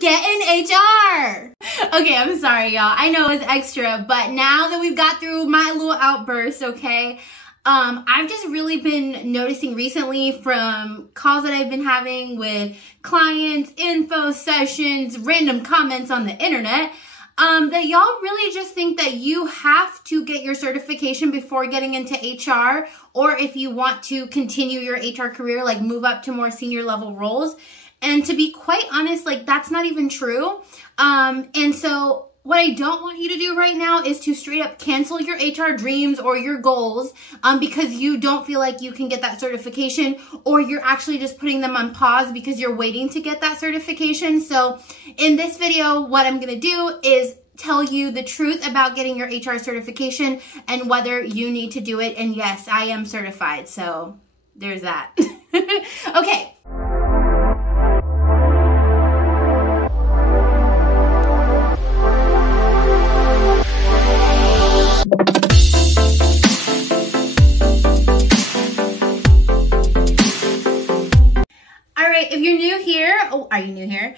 get in HR. Okay, I'm sorry, y'all. I know it's extra, but now that we've got through my little outburst, okay, I've just really been noticing recently from calls that I've been having with clients, info sessions, random comments on the internet, that y'all really just think that you have to get your certification before getting into HR, or if you want to continue your HR career, like move up to more senior level roles. And to be quite honest, like that's not even true. And so what I don't want you to do right now is to straight up cancel your HR dreams or your goals because you don't feel like you can get that certification, or you're actually just putting them on pause because you're waiting to get that certification. So in this video, what I'm going to do is tell you the truth about getting your HR certification and whether you need to do it. And yes, I am certified. So there's that. Okay. If you're new here, are you new here?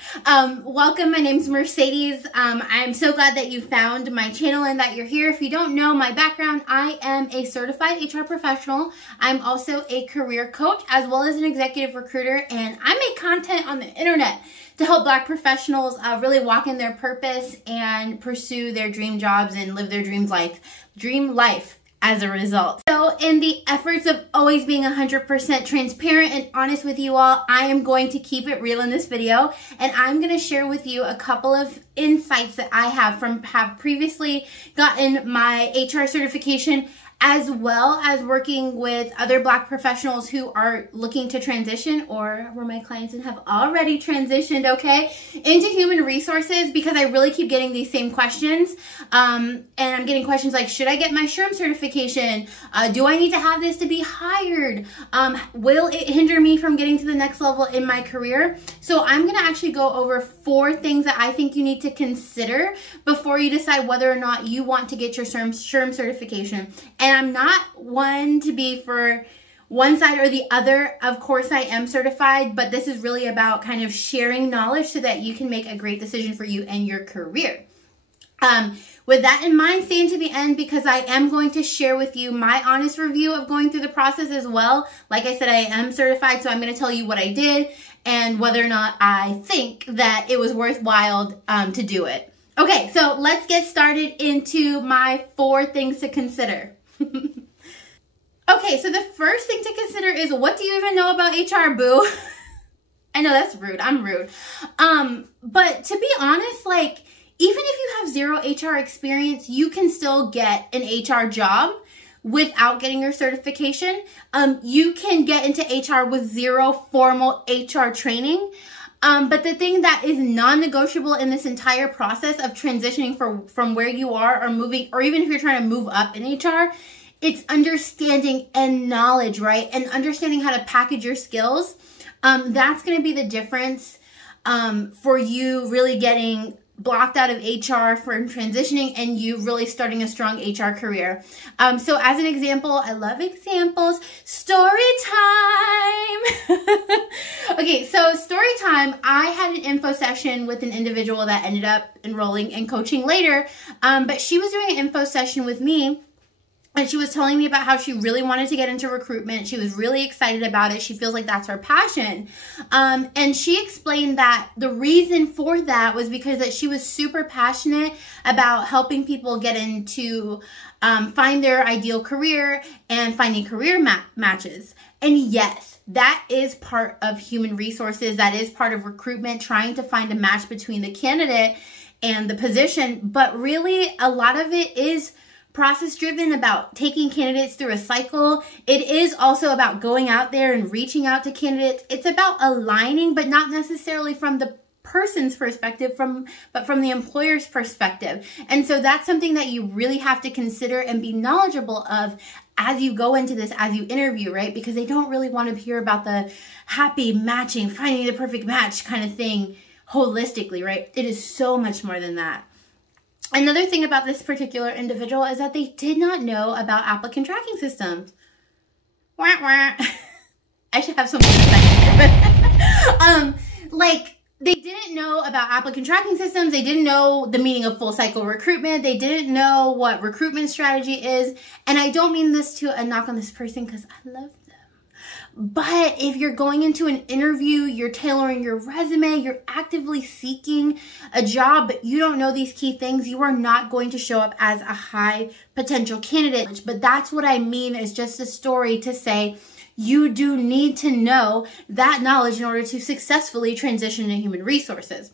Welcome, my name's Mercedes. I'm so glad that you found my channel and that you're here. If you don't know my background, I am a certified HR professional. I'm also a career coach as well as an executive recruiter, and I make content on the internet to help Black professionals really walk in their purpose and pursue their dream jobs and live their dream life as a result. So in the efforts of always being 100% transparent and honest with you all, I am going to keep it real in this video, and I'm going to share with you a couple of insights that I have previously gotten my HR certification, as well as working with other Black professionals who are looking to transition, or were my clients and have already transitioned, okay, into human resources, because I really keep getting these same questions. And I'm getting questions like, should I get my SHRM certification? Do I need to have this to be hired? Will it hinder me from getting to the next level in my career? So I'm going to actually go over 4 things that I think you need to consider before you decide whether or not you want to get your SHRM certification. And I'm not one to be for one side or the other. Of course, I am certified, but this is really about kind of sharing knowledge so that you can make a great decision for you and your career. With that in mind, stay until the end, because I am going to share with you my honest review of going through the process as well. Like I said, I am certified, so I'm going to tell you what I did and whether or not I think that it was worthwhile to do it. Okay, so let's get started into my 4 things to consider. Okay, so the first thing to consider is, what do you even know about HR, boo? I know that's rude. I'm rude. But to be honest, like, even if you have 0 HR experience, you can still get an HR job without getting your certification. You can get into HR with 0 formal HR training. But the thing that is non-negotiable in this entire process of transitioning from where you are or moving, or even if you're trying to move up in HR, it's understanding and knowledge, right? And understanding how to package your skills. That's going to be the difference for you really getting blocked out of HR for transitioning and you really starting a strong HR career. So as an example, I love examples. Story time. Okay, so story time. I had an info session with an individual that ended up enrolling in coaching later, but she was doing an info session with me. And she was telling me about how she really wanted to get into recruitment. She was really excited about it. She feels like that's her passion. And she explained that the reason for that was because that she was super passionate about helping people get into, find their ideal career and finding career matches. And yes, that is part of human resources. That is part of recruitment, trying to find a match between the candidate and the position. But really, a lot of it is process driven, about taking candidates through a cycle. It is also about going out there and reaching out to candidates. It's about aligning, but not necessarily from the person's perspective, but from the employer's perspective. And so that's something that you really have to consider and be knowledgeable of as you go into this, as you interview, right? Because they don't really want to hear about the happy matching, finding the perfect match kind of thing holistically, right? It is so much more than that. Another thing about this particular individual is that they did not know about applicant tracking systems. Wah, wah. I should have some like, they didn't didn't know about applicant tracking systems. They didn't know the meaning of full cycle recruitment. They didn't know what recruitment strategy is. And I don't mean this to a knock on this person because I love them. But if you're going into an interview, you're tailoring your resume, you're actively seeking a job, but you don't know these key things, you are not going to show up as a high potential candidate. But that's what I mean is just a story to say you do need to know that knowledge in order to successfully transition to human resources.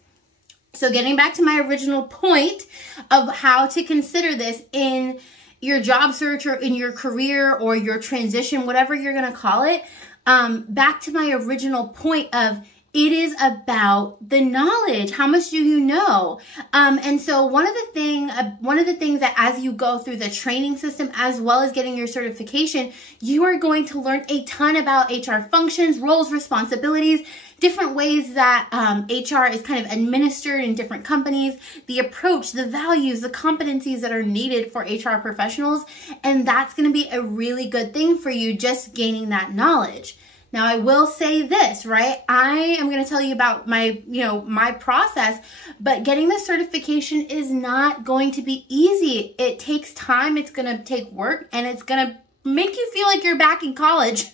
So getting back to my original point of how to consider this in your job search or in your career or your transition, whatever you're going to call it, back to my original point of it is about the knowledge. How much do you know? And so one of the things that as you go through the training system, as well as getting your certification, you are going to learn a ton about HR functions, roles, responsibilities, different ways that HR is kind of administered in different companies, the approach, the values, the competencies that are needed for HR professionals. And that's going to be a really good thing for you, just gaining that knowledge. Now, I will say this, right? I am going to tell you about my process, but getting the certification is not going to be easy. It takes time. It's going to take work, and it's going to make you feel like you're back in college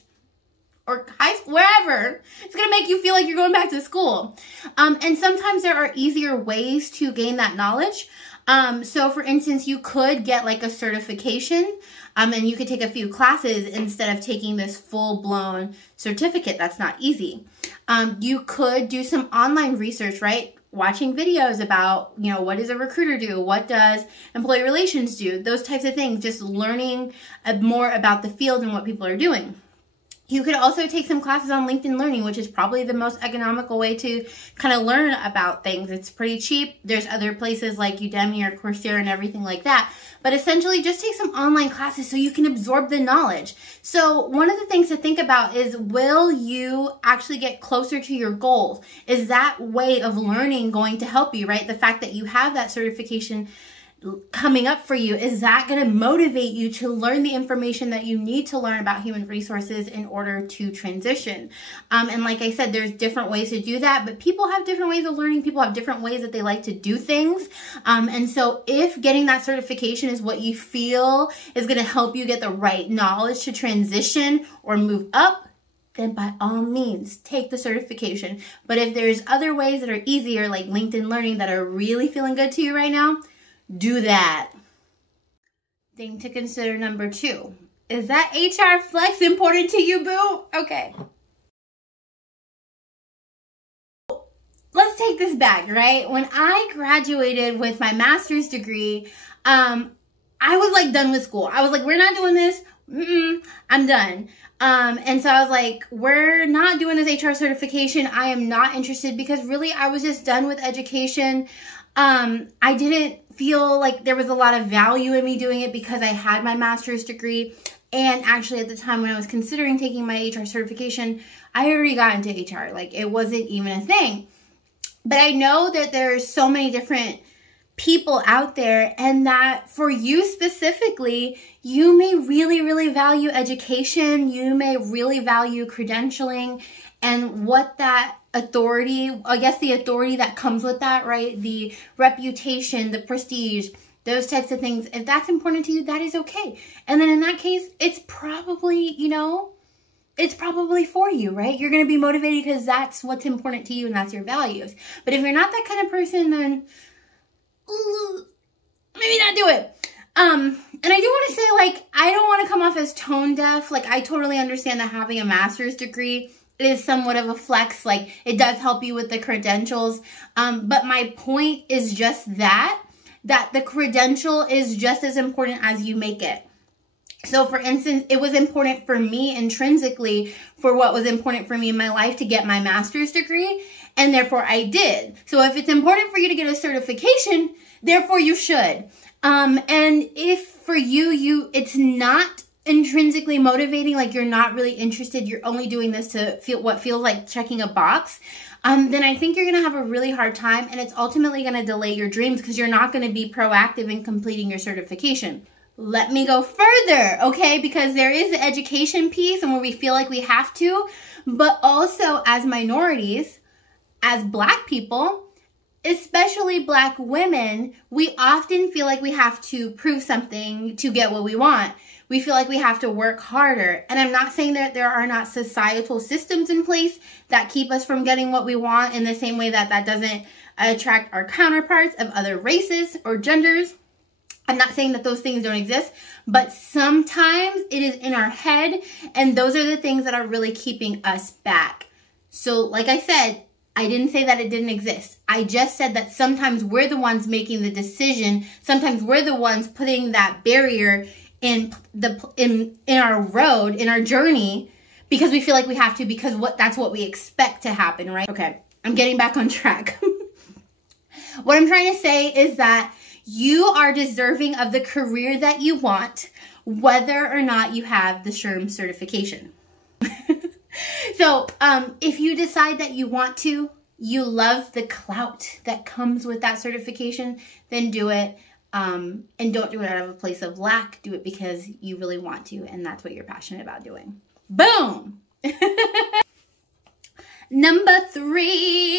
or high school, wherever. It's going to make you feel like you're going back to school. And sometimes there are easier ways to gain that knowledge. So for instance, you could get like a certification, and you could take a few classes instead of taking this full-blown certificate. That's not easy. You could do some online research, right? Watching videos about, what does a recruiter do? What does employee relations do? Those types of things, just learning more about the field and what people are doing. You could also take some classes on LinkedIn Learning, which is probably the most economical way to kind of learn about things. It's pretty cheap. There's other places like Udemy or Coursera and everything like that. But essentially, just take some online classes so you can absorb the knowledge. So one of the things to think about is, will you actually get closer to your goals? Is that way of learning going to help you, right? The fact that you have that certification coming up for you, is that going to motivate you to learn the information that you need to learn about human resources in order to transition? And like I said, there's different ways to do that, but people have different ways of learning. People have different ways that they like to do things. And so if getting that certification is what you feel is going to help you get the right knowledge to transition or move up, then by all means, take the certification. But if there's other ways that are easier, like LinkedIn Learning, that are really feeling good to you right now, do that. Thing to consider number 2. Is that HR flex important to you, boo? Okay. Let's take this back, right? When I graduated with my master's degree, I was like done with school. I was like, we're not doing this. I'm done. And so I was like, we're not doing this HR certification. I am not interested, because really I was just done with education. I didn't feel like there was a lot of value in me doing it because I had my master's degree. And actually at the time when I was considering taking my HR certification, I already got into HR. Like, it wasn't even a thing. But I know that there's so many different people out there, and that for you specifically, you may really, really value education. You may really value credentialing and what that authority, I guess the authority that comes with that, right? The reputation, the prestige, those types of things. If that's important to you, that is okay. And then in that case, it's probably, it's probably for you, right? You're going to be motivated because that's what's important to you and that's your values. But if you're not that kind of person, then maybe not do it. And I do want to say, like, I don't want to come off as tone deaf. Like, I totally understand that having a master's degree is somewhat of a flex. Like, it does help you with the credentials. But my point is just that the credential is just as important as you make it. So for instance, it was important for me intrinsically for what was important for me in my life to get my master's degree, and therefore I did. So if it's important for you to get a certification, therefore you should. And if for you, it's not intrinsically motivating, like you're not really interested, you're only doing this to feel what feels like checking a box, then I think you're going to have a really hard time, and it's ultimately going to delay your dreams because you're not going to be proactive in completing your certification. Let me go further, okay? Because there is the education piece and where we feel like we have to, but also as minorities, as Black people, especially Black women, we often feel like we have to prove something to get what we want. We feel like we have to work harder. And I'm not saying that there are not societal systems in place that keep us from getting what we want in the same way that that doesn't attract our counterparts of other races or genders. I'm not saying that those things don't exist, but sometimes it is in our head, and those are the things that are really keeping us back. So like I said, I didn't say that it didn't exist. I just said that sometimes we're the ones making the decision. Sometimes we're the ones putting that barrier in our road, in our journey, because we feel like we have to, because that's what we expect to happen, right? Okay, I'm getting back on track. What I'm trying to say is that you are deserving of the career that you want, whether or not you have the SHRM certification. So if you decide that you want to, you love the clout that comes with that certification, then do it. And don't do it out of a place of lack. Do it because you really want to, and that's what you're passionate about doing. Boom! Number 3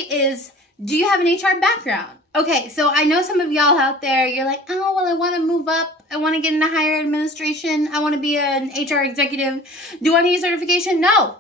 is, do you have an HR background? Okay, so I know some of y'all out there, you're like, oh, well, I want to move up. I want to get into higher administration. I want to be an HR executive. Do I need a certification? No,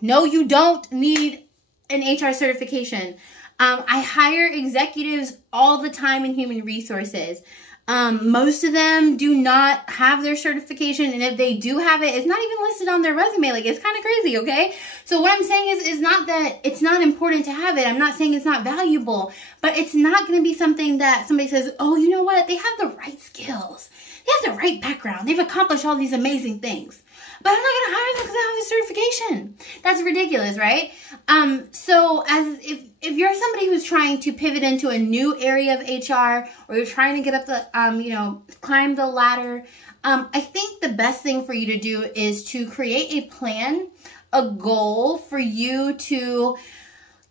you don't need an HR certification. I hire executives all the time in human resources. Most of them do not have their certification, and if they do have it, it's not even listed on their resume. Like, it's kind of crazy, okay? So what I'm saying is not that it's not important to have it. I'm not saying it's not valuable, but it's not going to be something that somebody says, oh, you know what? They have the right skills. They have the right background. They've accomplished all these amazing things. But I'm not going to hire them because they have the certification. That's ridiculous, right? So if you're somebody who's trying to pivot into a new area of HR, or you're trying to get up the, climb the ladder, I think the best thing for you to do is to create a plan, a goal for you to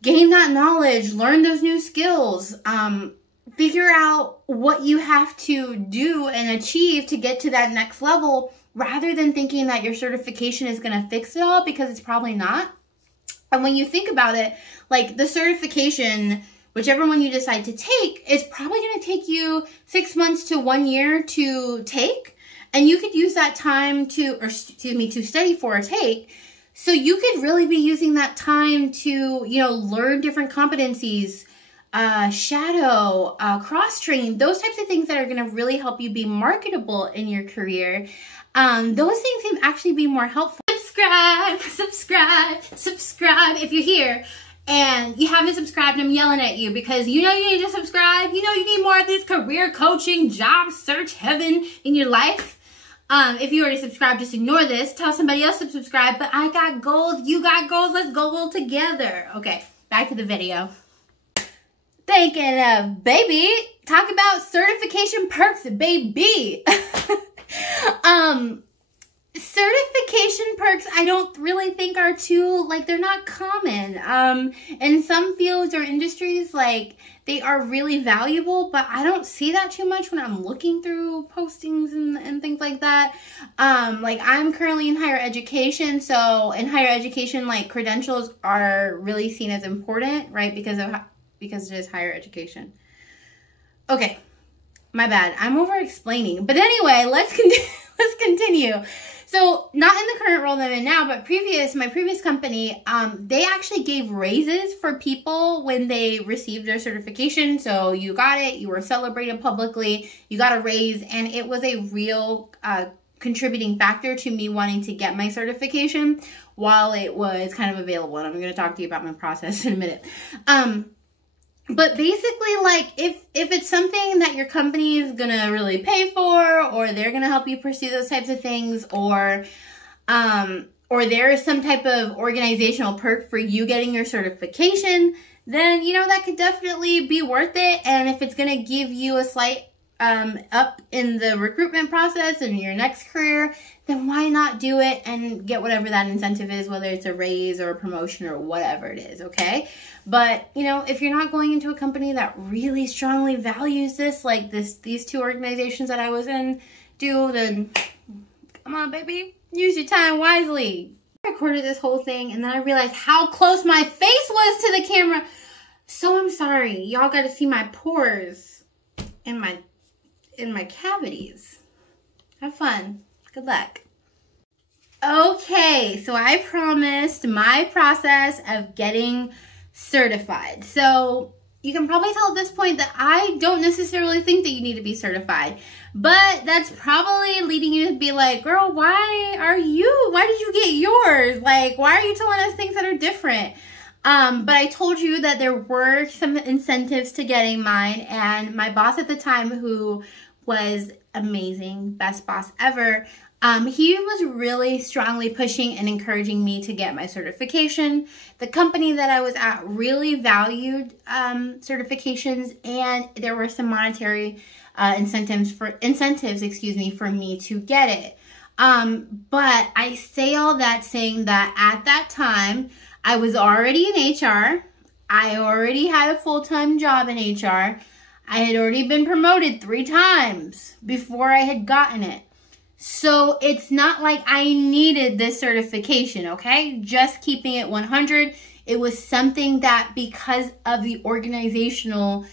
gain that knowledge, learn those new skills, figure out what you have to do and achieve to get to that next level, rather than thinking that your certification is going to fix it all, because it's probably not. And when you think about it, like the certification, whichever one you decide to take, is probably going to take you 6 months to 1 year to take. And you could use that time to study for or take. So you could really be using that time to, learn different competencies, shadow, cross-train, those types of things that are going to really help you be marketable in your career. Those things can actually be more helpful. Subscribe if you're here and you haven't subscribed. I'm yelling at you because you need to subscribe. You need more of this career coaching, job search heaven in your life. If you already subscribed, just ignore this. Tell somebody else to subscribe. But I got goals. You got goals. Let's go all together. Okay, back to the video. Thinking of, baby, talk about certification perks, baby. Certification perks, I don't really think are they're not common. In some fields or industries, they are really valuable, but I don't see that too much when I'm looking through postings and things like that. I'm currently in higher education, so in higher education, credentials are really seen as important, right? Because it is higher education. Okay, my bad. I'm over explaining, but anyway, let's continue. So not in the current role that I'm in now, but my previous company, they actually gave raises for people when they received their certification. So you got it, you were celebrated publicly, you got a raise, and it was a real contributing factor to me wanting to get my certification while it was kind of available. And I'm going to talk to you about my process in a minute. But basically, if it's something that your company is going to really pay for, or they're going to help you pursue those types of things, or there is some type of organizational perk for you getting your certification, then, that could definitely be worth it. And if it's going to give you a slight up in the recruitment process in your next career, then why not do it and get whatever that incentive is, whether it's a raise or a promotion or whatever it is, okay? But, if you're not going into a company that really strongly values this, these two organizations that I was in do, then come on, baby, use your time wisely. I recorded this whole thing and then I realized how close my face was to the camera. So I'm sorry. Y'all got to see my pores in my cavities. Have fun. Good luck. Okay, so I promised my process of getting certified. So you can probably tell at this point that I don't necessarily think that you need to be certified, but that's probably leading you to be like, girl, why did you get yours? Like, why are you telling us things that are different? But I told you that there were some incentives to getting mine, and my boss at the time, who was amazing, best boss ever, he was really strongly pushing and encouraging me to get my certification. The company that I was at really valued certifications, and there were some monetary incentives for me to get it. But I say all that saying that at that time, I was already in HR. I already had a full-time job in HR. I had already been promoted 3 times before I had gotten it. So it's not like I needed this certification, okay? Just keeping it 100. It was something that, because of the organizational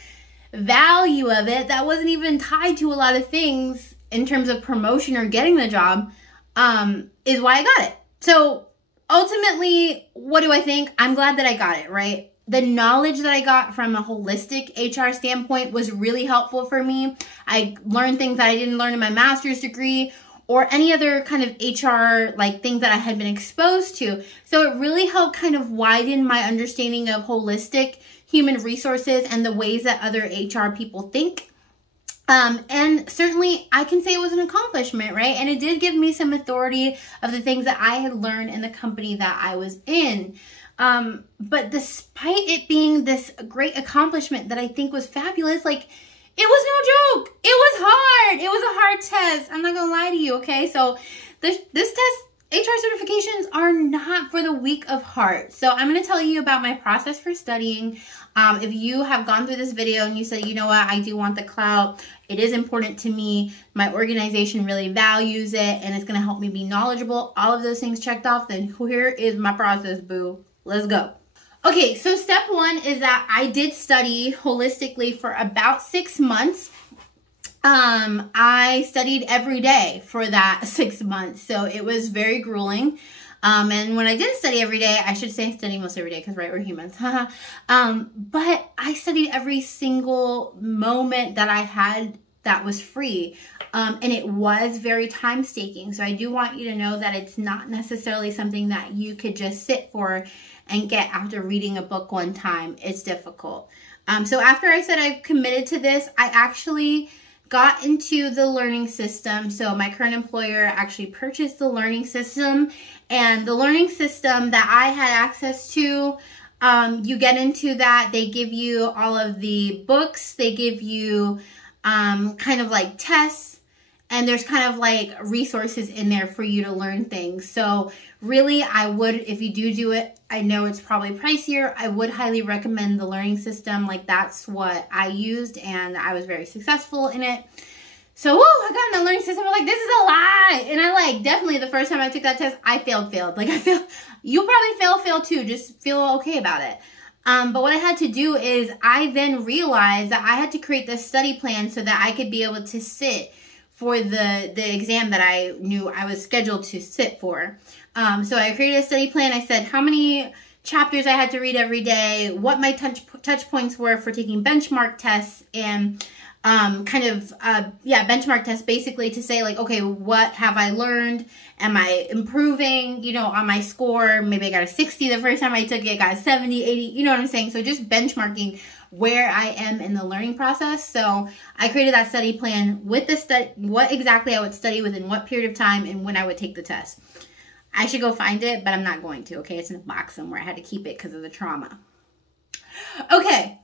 value of it, that wasn't even tied to a lot of things in terms of promotion or getting the job, is why I got it. So ultimately, what do I think? I'm glad that I got it, right? The knowledge that I got from a holistic HR standpoint was really helpful for me. I learned things that I didn't learn in my master's degree or any other kind of HR like things that I had been exposed to. So it really helped kind of widen my understanding of holistic human resources and the ways that other HR people think. And certainly I can say it was an accomplishment, right? And it did give me some authority of the things that I had learned in the company that I was in. But despite it being this great accomplishment that I think was fabulous, like, it was no joke. It was hard. It was a hard test. I'm not going to lie to you, okay? So this test, HR certifications are not for the weak of heart. So I'm going to tell you about my process for studying. If you have gone through this video and you say, you know what, I do want the clout, it is important to me, my organization really values it, and it's going to help me be knowledgeable, all of those things checked off, then here is my process, boo. Let's go. Okay, so step 1 is that I did study holistically for about 6 months. I studied every day for that 6 months, so it was very grueling. And when I didn't study every day, I should say I studied most every day because, right, we're humans. But I studied every single moment that I had that was free. And it was very time-staking. So I do want you to know that it's not necessarily something that you could just sit for and get after reading a book one time. It's difficult. So after I said I committed to this, I actually got into the learning system. So my current employer actually purchased the learning system, and the learning system that I had access to, you get into that. They give you all of the books. They give you kind of like tests, and there's kind of like resources in there for you to learn things. So really, I would, if you do it, I know it's probably pricier, I would highly recommend the learning system. Like, that's what I used, and I was very successful in it. So, I got in the learning system. I'm like, this is a lie. And I like, definitely the first time I took that test, I failed. Like, you'll probably fail too. Just feel okay about it. But what I had to do is I then realized that I had to create this study plan so that I could be able to sit for the exam that I knew I was scheduled to sit for. So I created a study plan. I said how many chapters I had to read every day, what my touch points were for taking benchmark tests, and benchmark tests basically to say like, okay, what have I learned? Am I improving, on my score? Maybe I got a 60 the first time I took it, got a 70, 80, you know what I'm saying? So just benchmarking where I am in the learning process. So I created that study plan with the what exactly I would study within what period of time and when I would take the test. I should go find it, but I'm not going to, okay? It's in a box somewhere. I had to keep it because of the trauma. Okay.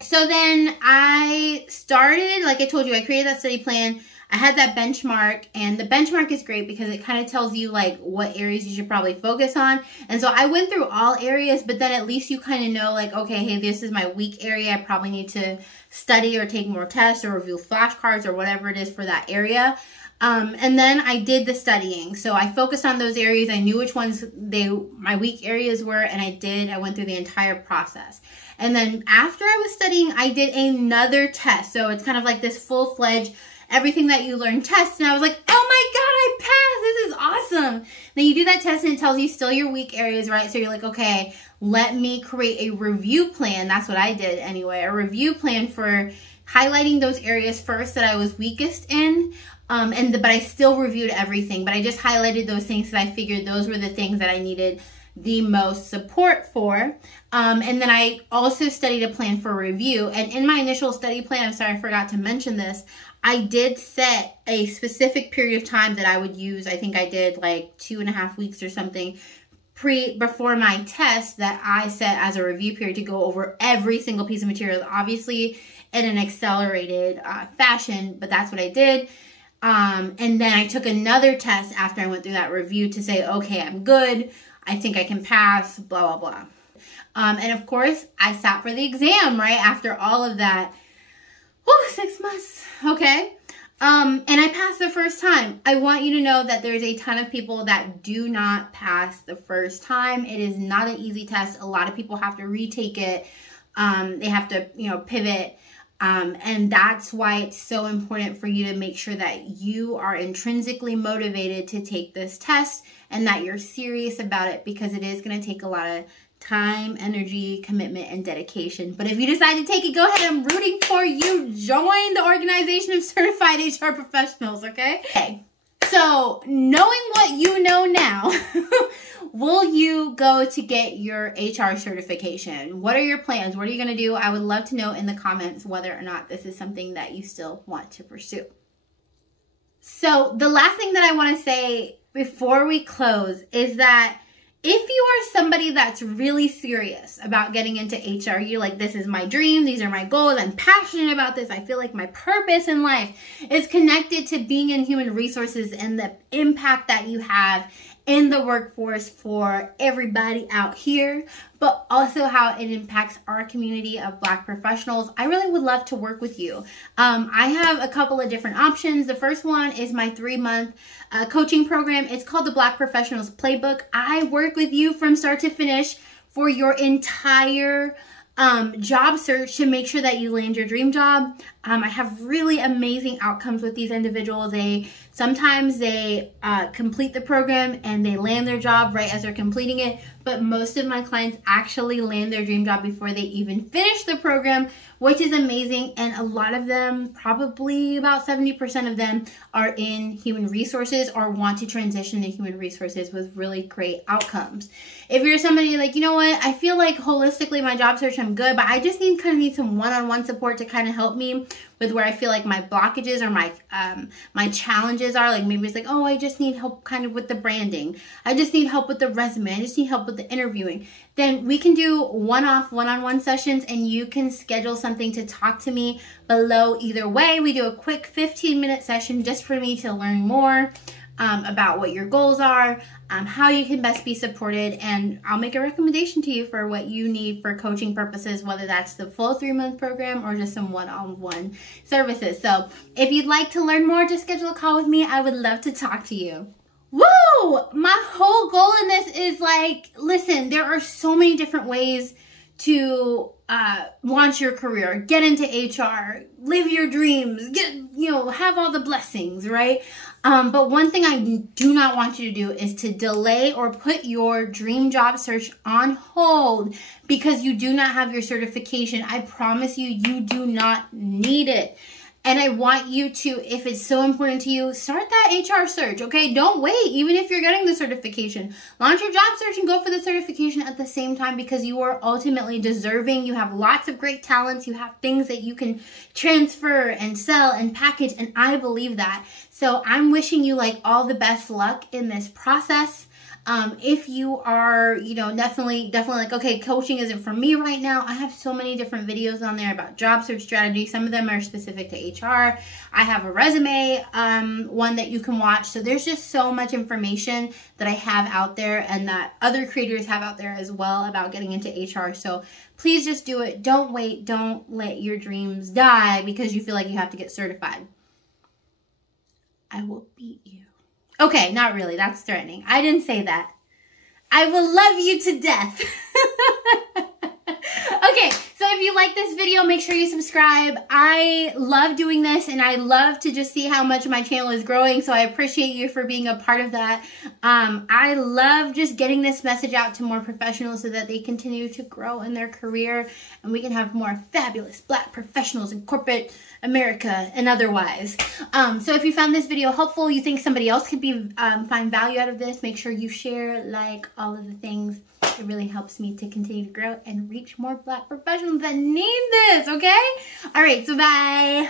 So then I started, like I told you, I created that study plan. I had that benchmark, and the benchmark is great because it kind of tells you like what areas you should probably focus on. And so I went through all areas, but then at least you kind of know like, okay, hey, this is my weak area. I probably need to study or take more tests or review flashcards or whatever it is for that area. And then I did the studying. So I focused on those areas. I knew which ones my weak areas were, and I went through the entire process. And then after I was studying, I did another test. So it's kind of like this full-fledged everything that you learn test. And I was like, oh my God, I passed. This is awesome. Then you do that test and it tells you still your weak areas, right? So you're like, okay, let me create a review plan. That's what I did anyway. A review plan for highlighting those areas first that I was weakest in. But I still reviewed everything, but I just highlighted those things because I figured those were the things that I needed the most support for. And then I also studied a plan for review. And in my initial study plan, I'm sorry, I forgot to mention this, I did set a specific period of time that I would use. I think I did like 2.5 weeks or something before my test that I set as a review period to go over every single piece of material, obviously in an accelerated fashion, but that's what I did. And then I took another test after I went through that review to say, okay, I'm good. I think I can pass, blah, blah, blah. And of course, I sat for the exam, right? After all of that, 6 months, okay? And I passed the first time. I want you to know that there's a ton of people that do not pass the first time. It is not an easy test. A lot of people have to retake it. They have to, pivot. And that's why it's so important for you to make sure that you are intrinsically motivated to take this test and that you're serious about it, because it is going to take a lot of time, energy, commitment, and dedication. But if you decide to take it, go ahead. I'm rooting for you. Join the organization of certified HR professionals, okay? Okay. So knowing what you know now, will you go to get your HR certification? What are your plans? What are you going to do? I would love to know in the comments whether or not this is something that you still want to pursue. So the last thing that I want to say before we close is that if you are somebody that's really serious about getting into HR, you're like, this is my dream, these are my goals, I'm passionate about this, I feel like my purpose in life is connected to being in human resources and the impact that you have in the workforce for everybody out here, but also how it impacts our community of Black professionals, I really would love to work with you. I have a couple of different options. The first one is my 3-month coaching program. It's called the Black Professionals Playbook. I work with you from start to finish for your entire job search to make sure that you land your dream job. I have really amazing outcomes with these individuals. Sometimes they complete the program and they land their job right as they're completing it, but most of my clients actually land their dream job before they even finish the program, which is amazing. And a lot of them, probably about 70% of them, are in human resources or want to transition to human resources with really great outcomes. If you're somebody like, you know what, I feel like holistically my job search, I'm good, but I just need some one-on-one support to kind of help me with where I feel like my blockages or my challenges are. Like maybe it's like, oh, I just need help kind of with the branding. I just need help with the resume. I just need help with the interviewing. Then we can do one-on-one sessions and you can schedule something to talk to me below. Either way, we do a quick 15-minute session just for me to learn more about what your goals are, how you can best be supported, and I'll make a recommendation to you for what you need for coaching purposes, whether that's the full 3-month program or just some one-on-one services. So if you'd like to learn more, just schedule a call with me. I would love to talk to you. Woo! My whole goal in this is like, listen, there are so many different ways to launch your career, get into HR, live your dreams, have all the blessings, right? But one thing I do not want you to do is to delay or put your dream job search on hold because you do not have your certification. I promise you, you do not need it. And I want you to, if it's so important to you, start that HR search, okay? Don't wait, even if you're getting the certification. Launch your job search and go for the certification at the same time because you are ultimately deserving. You have lots of great talents. You have things that you can transfer and sell and package, and I believe that. So I'm wishing you like all the best luck in this process. If you are, definitely like, okay, coaching isn't for me right now. I have so many different videos on there about job search strategy. Some of them are specific to HR. I have a resume, one that you can watch. So there's just so much information that I have out there and that other creators have out there as well about getting into HR. So please just do it. Don't wait. Don't let your dreams die because you feel like you have to get certified. I will beat you. Okay, not really. That's threatening. I didn't say that. I will love you to death. Okay, so if you like this video, make sure you subscribe. I love doing this, and I love to just see how much my channel is growing, so I appreciate you for being a part of that. I love just getting this message out to more professionals so that they continue to grow in their career, and we can have more fabulous Black professionals in corporate America and otherwise. So if you found this video helpful, you think somebody else could be find value out of this, make sure you share, like, all of the things. It really helps me to continue to grow and reach more Black professionals that need this, okay? All right, so bye.